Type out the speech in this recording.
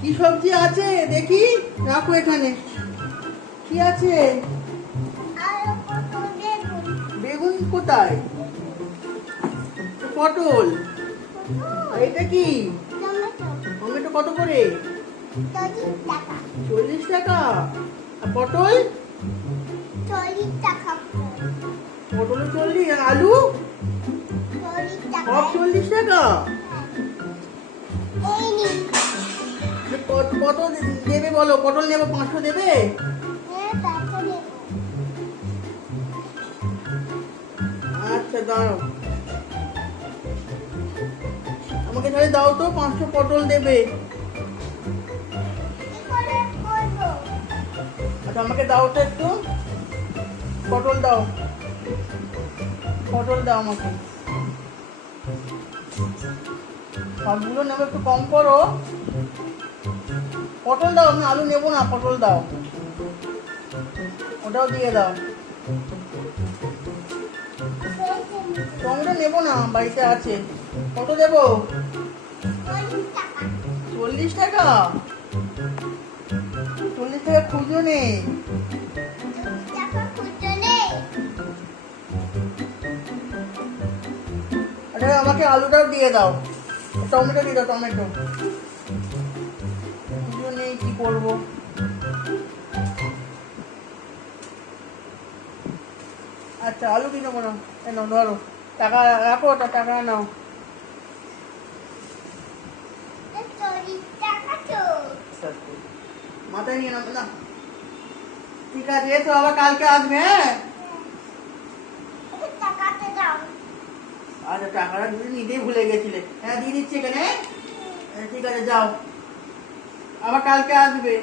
কি সবজি আছে দেখি, রাখো এখানে। কি আছে? বেগুন কোথায়? পটল। এটা কি? টমেটো কত করে? 40 টাকা। আর পটল? 40 টাকা। পটল 40। আর আলু? 40 টাকা। সব 40 টাকা। এই নিন। কত দেবে বলো? পটল নেবো, 500 দেবে? আচ্ছা দাঁড়াও, আমাকে তাহলে দাও তো, 500 পটল দেবে। আচ্ছা আমাকে দাও তো একটু, পটল দাও, পটল দাও আমাকে। সবগুলো নেবো, একটু কম করো। পটল দাও, আমি আলু নেবো না, পটল দাও, ওটাও দিয়ে দাও। টমেটো নেবো না, বাড়িতে আছে। কত দেবো? 40 টাকা। 40 টাকা খুঁজো নেই। আচ্ছা আমাকে আলুটাও দিয়ে দাও, টমেটো দিয়ে দাও, টমেটো। খুঁজো নেই, কি করবো। আচ্ছা আলু দিয়ে দেবো না, কেন? ধরো টাকা রাখো, ওটা টাকা নাও। মাথায় নিয়ে নাও না। ঠিক আছে, এসো, আবার কালকে আসবে। হ্যাঁ আচ্ছা, টাকাটা যদি নিতেই ভুলে গেছিলে। হ্যাঁ দিয়ে দিচ্ছি এখানে। ঠিক আছে যাও, আবার কালকে আসবে।